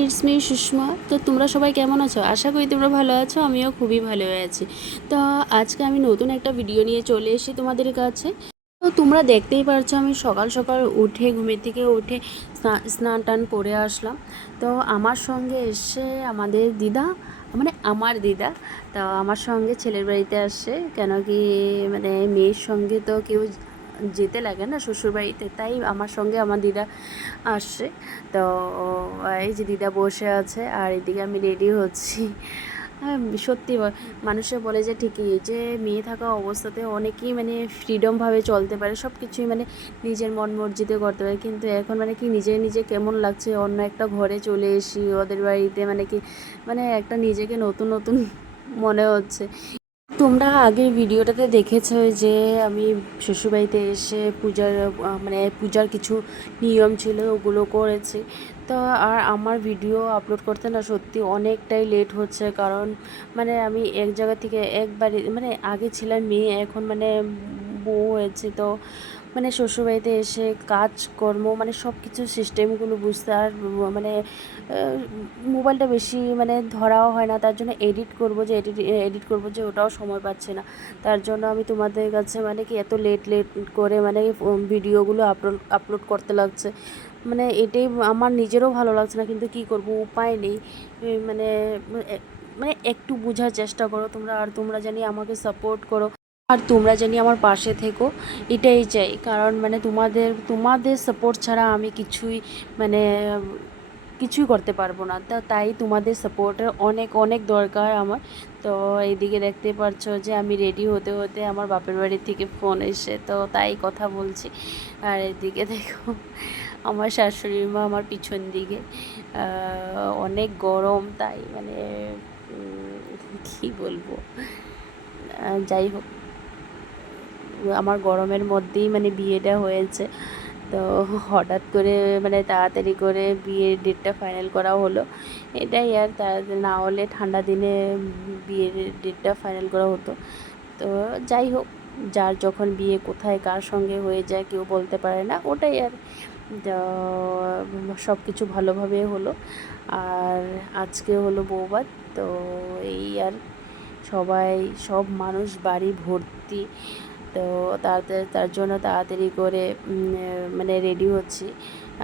It's me Sushma. তো তোমরা সবাই কেমন আছো? আশা করি তোমরা ভালো আছো, আমিও খুবই ভালো আছি। তো আজকে আমি নতুন একটা ভিডিও নিয়ে চলে এসেছি তোমাদের কাছে। তো তোমরা দেখতেই পারছো আমি সকাল সকাল উঠে ঘুমের থেকে উঠে স্নান টান করে আসলাম। তো আমার সঙ্গে এসে আমাদের দিদা, মানে আমার দিদা, তো আমার সঙ্গে ছেলের বাড়িতে আসছে। কেন কি মানে মেয়ের সঙ্গে তো কেউ যেতে লাগে না শ্বশুরবাড়িতে, তাই আমার সঙ্গে আমার দিদা আসছে। তো এই যে দিদা বসে আছে আর এদিকে আমি রেডি হচ্ছি। সত্যি মানুষে বলে যে ঠিকই, যে মেয়ে থাকা অবস্থাতে অনেকেই মানে ফ্রিডমভাবে চলতে পারে, সব কিছুই মানে নিজের মন মর্জিতে করতে পারে। কিন্তু এখন মানে কি নিজে নিজে কেমন লাগছে, অন্য একটা ঘরে চলে এসি ওদের বাড়িতে, মানে কি মানে একটা নিজেকে নতুন নতুন মনে হচ্ছে। তোমরা আগের ভিডিওটাতে দেখেছো যে আমি শ্বশুরবাড়িতে এসে মানে পূজার কিছু নিয়ম ছিল ওগুলো করেছি। তো আর আমার ভিডিও আপলোড করতে না সত্যি অনেকটাই লেট হচ্ছে, কারণ মানে আমি এক জায়গা থেকে একবারে মানে আগে ছিলাম মেয়ে, এখন মানে বউ হয়েছে। তো মানে শ্বশুরবাড়িতে এসে কাজকর্ম মানে সব কিছু সিস্টেমগুলো বুঝতে আর মানে মোবাইলটা বেশি মানে ধরাও হয় না, তার জন্য এডিট করবো যে ওটাও সময় পাচ্ছে না। তার জন্য আমি তোমাদের কাছে মানে কি এত লেট করে মানে ভিডিওগুলো আপলোড করতে লাগছে। মানে এটাই আমার নিজেরও ভালো লাগছে না, কিন্তু কি করব, উপায় নেই। মানে মানে একটু বোঝার চেষ্টা করো তোমরা, আর তোমরা জানি আমাকে সাপোর্ট করো, আর তোমরা জানি আমার পাশে থেকো, এটাই চাই। কারণ মানে তোমাদের সাপোর্ট ছাড়া আমি মানে কিছুই করতে পারবো না। তাই তোমাদের সাপোর্টের অনেক অনেক দরকার আমার। তো এইদিকে দেখতে পাচ্ছো যে আমি রেডি হতে হতে আমার বাপের বাড়ি থেকে ফোন এসে, তো তাই কথা বলছি। আর এদিকে দেখো আমার শাশুড়ি মা আমার পিছন দিকে, অনেক গরম, তাই মানে কি বলবো, যাই হোক আমার গরমের মধ্যেই মানে বিয়েটা হয়েছে। তো হঠাৎ করে মানে তাড়াতাড়ি করে বিয়ের ডেটটা ফাইনাল করা হলো, এটাই। আর তাড়াতাড়ি না হলে ঠান্ডা দিনে বিয়ের ডেটটা ফাইনাল করা হতো। তো যাই হোক, যার যখন বিয়ে কোথায় কার সঙ্গে হয়ে যায় কেউ বলতে পারে না, ওটাই। আর সব কিছু ভালোভাবে হলো। আর আজকে হলো বৌভাত। তো এই আর সব মানুষ বাড়ি ভর্তি। তো তার জন্য তাড়াতাড়ি করে মানে রেডি হচ্ছি।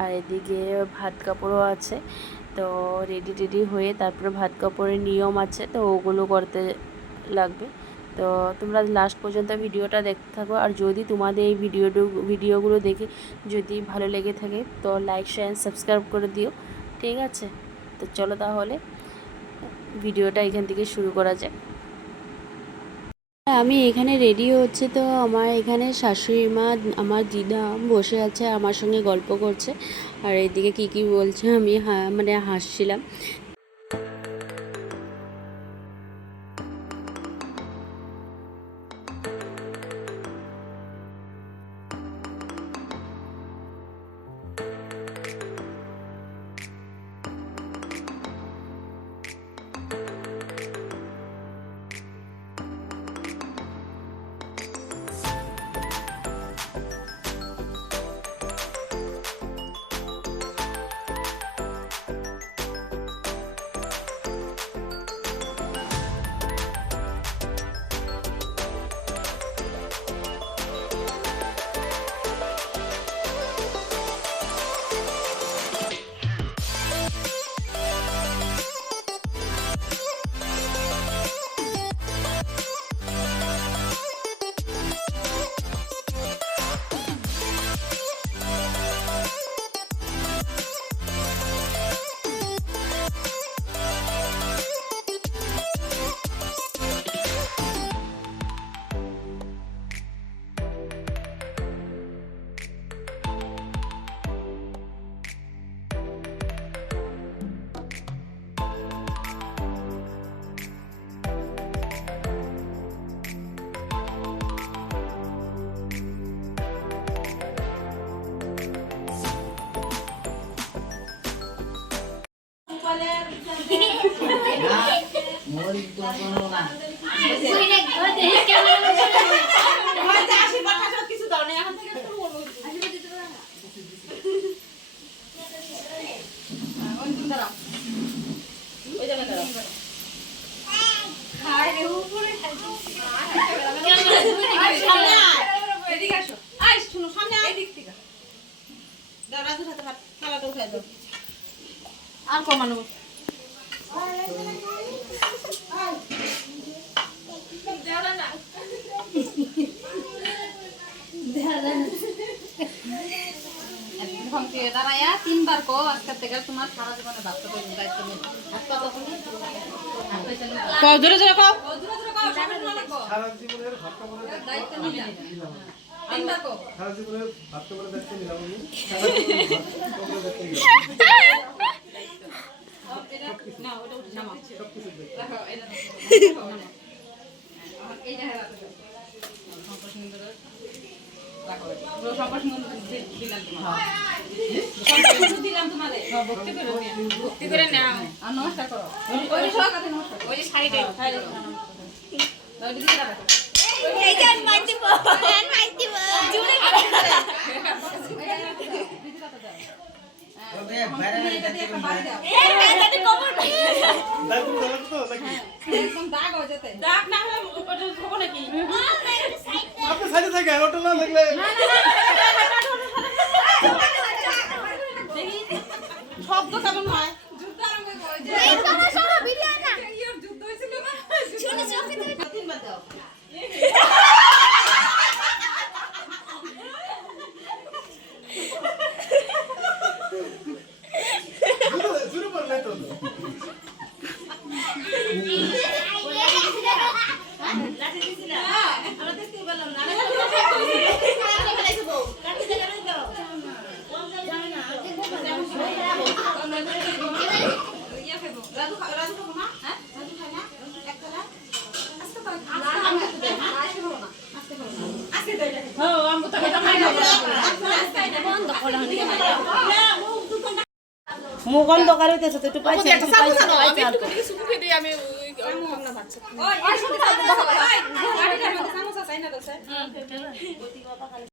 আর এদিকে ভাত কাপড়ও আছে, তো রেডি হয়ে তারপরে ভাত কাপড়ের নিয়ম আছে, তো ওগুলো করতে লাগবে। তো তোমরা লাস্ট পর্যন্ত ভিডিওটা দেখতে থাকো। আর যদি তোমাদের এই ভিডিওগুলো দেখে যদি ভালো লেগে থাকে তো লাইক শেয়ার সাবস্ক্রাইব করে দিও, ঠিক আছে? তো চলো তাহলে ভিডিওটা এখান থেকে শুরু করা যাক। আমি এখানে রেডি হচ্ছে, তো আমার এখানে শাশুড়ি মা আমার দিদা বসে আছে, আমার সঙ্গে গল্প করছে। আর এদিকে কি বলছে আমি মানে হাসছিলাম। আর কমানো দাঁড়াইয়া 3 বার কো আজকের থেকে তোমার সারা জীবনে ভাবতে পারবে দায়িত্ব নেই জোরে জোরে কও সারা জীবনের ভাবটা বলে দায়িত্ব নিয়ে তিন বার কো সারা জীবনের ভাবটা বলে দায়িত্ব নিলাম আমি সারা জীবনের ভাবটা বলে দায়িত্ব নিলাম না ওটা উঠে নামাও সবকিছু দেখো রাখো এটা এইটা রাখো সম্পর্ক সুন্দর রাখো পুরো সম্পর্ক সুন্দর দিলাম তোমার সম্পর্ক দিলাম তোমারে ভক্তি করে নাও আর নমস্কার করো ওই সব কথা নমস্কার ওই যে শাড়িটা ওই দিকে রাখো এই যে মাইতে জুড়ে দায়িত্ব দাও তো নাকি একদম দাগ হয়ে যেতে দাগ না হলে ওটা হবে নাকি আপনি সাইডে থাকেন ওটা না লাগলে শব্দ কেমন হয় যুদ্ধ আরম্ভ হয়ে যায় এই কথা শোনো ভিডিও না ইয়ার যুদ্ধ হয়েছিল না শুনে চোখে তুমি তিনবার দাও শুরু করলে তো লাঠি দিছিলা আমরা দেখতে পেলাম না ইয়া খাবো রাজু খাবো না হ্যাঁ রাজু খাই না একটা না আস্তে করে আস্তে খাবো না আস্তে খাবো না আস্তে দে ও আমি তো কথা মাই না বন্ধ করলাম মুখ অন্ধকার হইতেছে তো একটু পাইছে একটু পাইছে ওই এই শুনতে দাও ওই গাড়িটার মধ্যে সামোসা চাই না তো স্যার